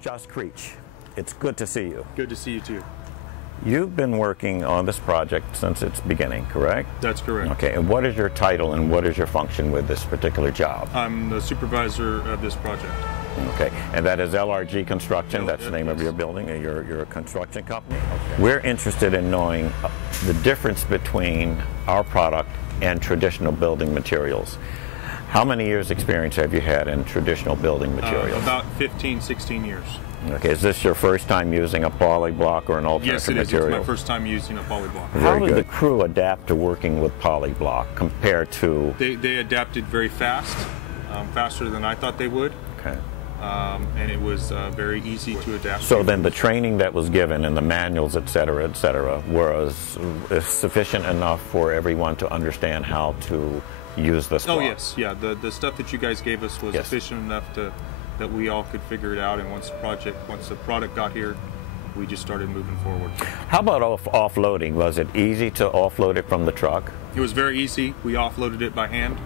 Josh Creech, it's good to see you. Good to see you too. You've been working on this project since its beginning, correct? That's correct. Okay, and what is your title and what is your function with this particular job? I'm the supervisor of this project. Okay, and that is LRG Construction, that's the name of your building, your construction company? Okay. We're interested in knowing the difference between our product and traditional building materials. How many years experience have you had in traditional building materials? About 15, 16 years. Okay, is this your first time using a polyblock or an alternative material? Yes, it is. It's my first time using a polyblock. How did the crew adapt to working with polyblock compared to... They adapted very fast, faster than I thought they would. Okay. And it was very easy to adapt. So then the training that was given and the manuals, et cetera, was sufficient enough for everyone to understand how to use this block? Oh yes, yeah. The stuff that you guys gave us was efficient enough that we all could figure it out, and once the product got here, we just started moving forward. How about offloading? Was it easy to offload it from the truck? It was very easy. We offloaded it by hand.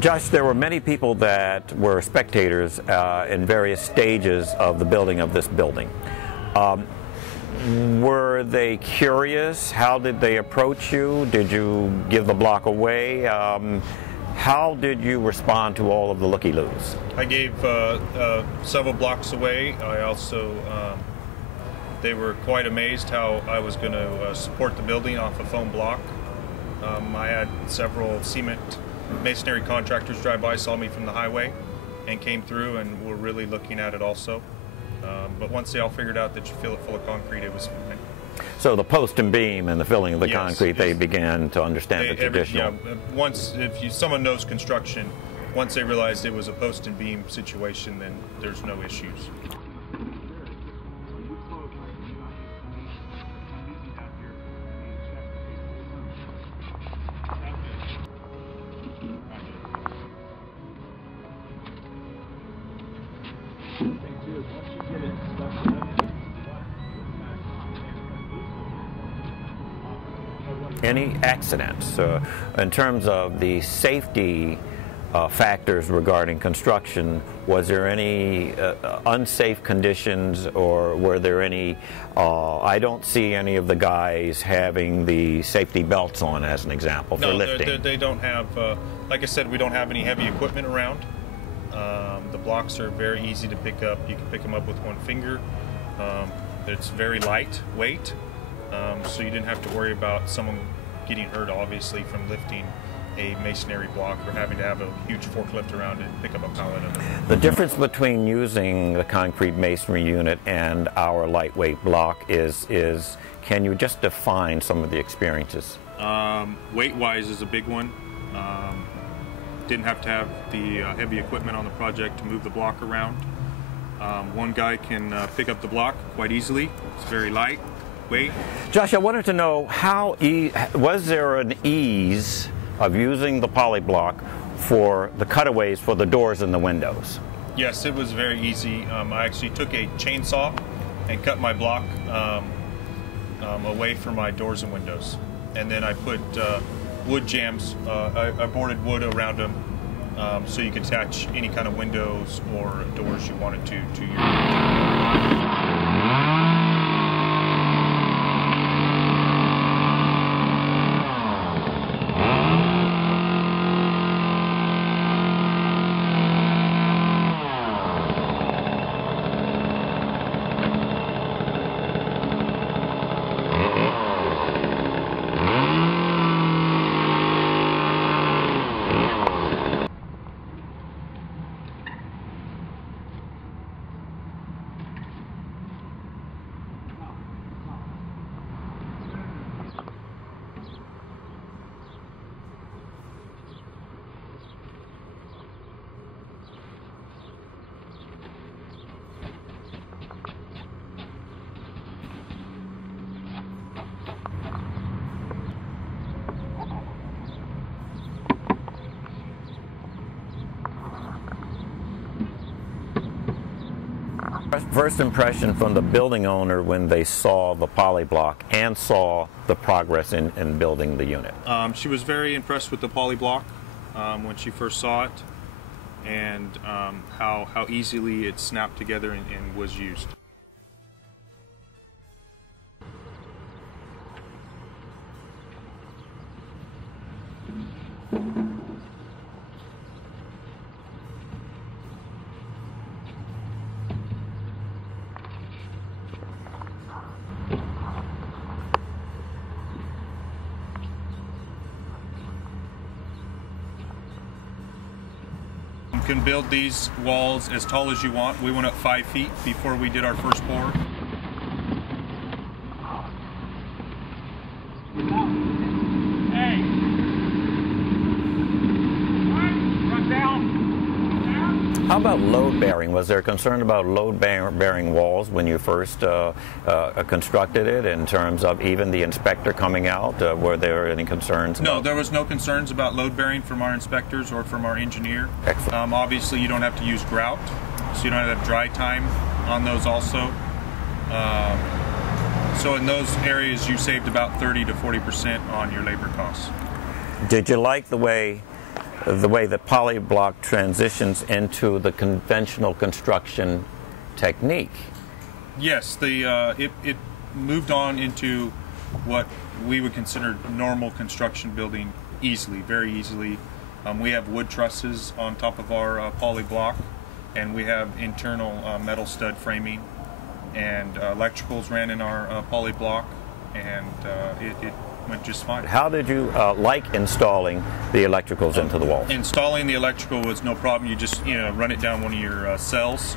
Josh, there were many people that were spectators in various stages of the building of this building. Were they curious? How did they approach you? Did you give the block away? How did you respond to all of the looky-loos? I gave several blocks away. I also, they were quite amazed how I was going to support the building off a foam block. I had several masonry contractors drive by, saw me from the highway, and came through and were really looking at it also. But once they all figured out that you fill it full of concrete, it was fine. So the post and beam and the filling of the concrete, they began to understand the traditional. Once, if someone knows construction, once they realized it was a post and beam situation, then there's no issues. Any accidents in terms of the safety factors regarding construction? Was there any unsafe conditions, or were there any? I don't see any of the guys having the safety belts on, as an example, for lifting. They don't have. Like I said, we don't have any heavy equipment around. The blocks are very easy to pick up. You can pick them up with one finger. It's very lightweight, so you didn't have to worry about someone getting hurt, obviously, from lifting a masonry block or having to have a huge forklift around it and pick up a pallet of it. The difference between using the concrete masonry unit and our lightweight block is can you just define some of the experiences? Weight-wise is a big one. Didn't have to have the heavy equipment on the project to move the block around. One guy can pick up the block quite easily. It's very light. Josh, I wanted to know was there an ease of using the polyblock for the cutaways for the doors and the windows? Yes, it was very easy. I actually took a chainsaw and cut my block away from my doors and windows, and then I put wood jams. I boarded wood around them so you could attach any kind of windows or doors you wanted to your First impression from the building owner when they saw the Polyblock and saw the progress in building the unit? She was very impressed with the Polyblock when she first saw it, and how easily it snapped together and was used. You can build these walls as tall as you want. We went up 5 feet before we did our first pour. Hey! Run down! How about load bearing? Was there concern about load bearing walls when you first constructed it, in terms of even the inspector coming out? Were there any concerns? No, there was no concerns about load bearing from our inspectors or from our engineer. Excellent. Obviously, you don't have to use grout, so you don't have dry time on those also. So in those areas, you saved about 30 to 40% on your labor costs. Did you like the way that Polyblock transitions into the conventional construction technique? Yes, it moved on into what we would consider normal construction building easily, very easily. We have wood trusses on top of our Polyblock, and we have internal metal stud framing, and electricals ran in our Polyblock, and it went just fine. How did you like installing the electricals into the wall? Installing the electrical was no problem. You just run it down one of your cells,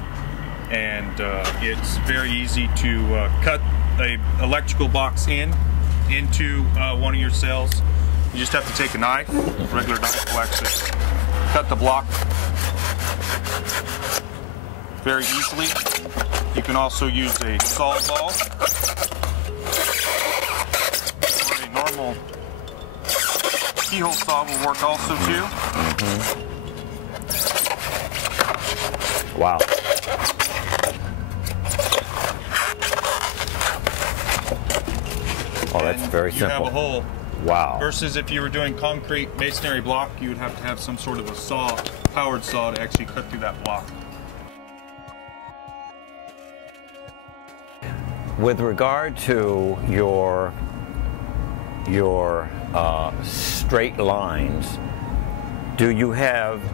and it's very easy to cut a electrical box into one of your cells. You just have to take a knife, a regular knife will actually cut the block very easily. You can also use a saw ball. Normal keyhole saw will work also too. Wow. Oh, that's very simple. You have a hole. Wow. Versus if you were doing concrete masonry block, you would have to have some sort of a saw, powered saw, to actually cut through that block. With regard to your straight lines,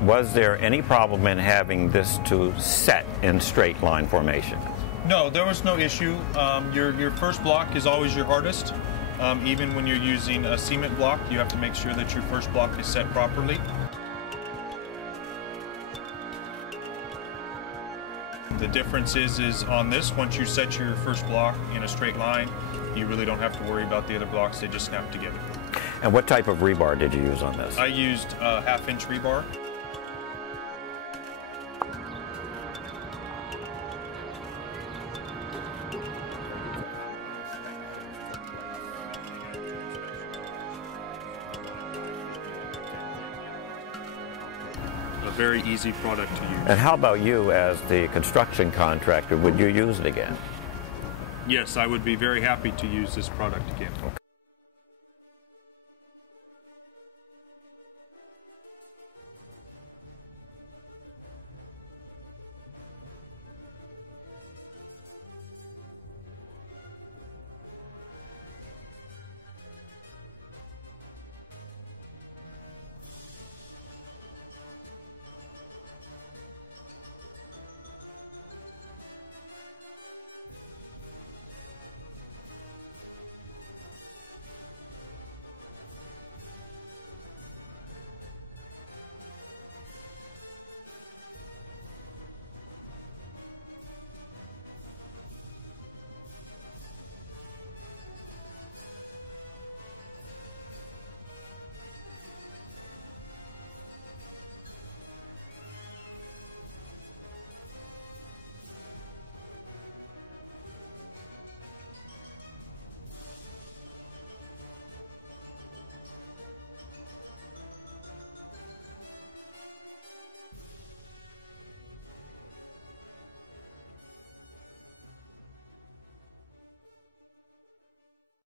was there any problem in having this to set in straight line formation? No, there was no issue. Your first block is always your hardest. Even when you're using a cement block, you have to make sure that your first block is set properly. The difference is on this, once you set your first block in a straight line, you really don't have to worry about the other blocks, they just snap together. And what type of rebar did you use on this? I used a 1/2-inch rebar. A very easy product to use. And how about you as the construction contractor? Would you use it again? Yes, I would be very happy to use this product again.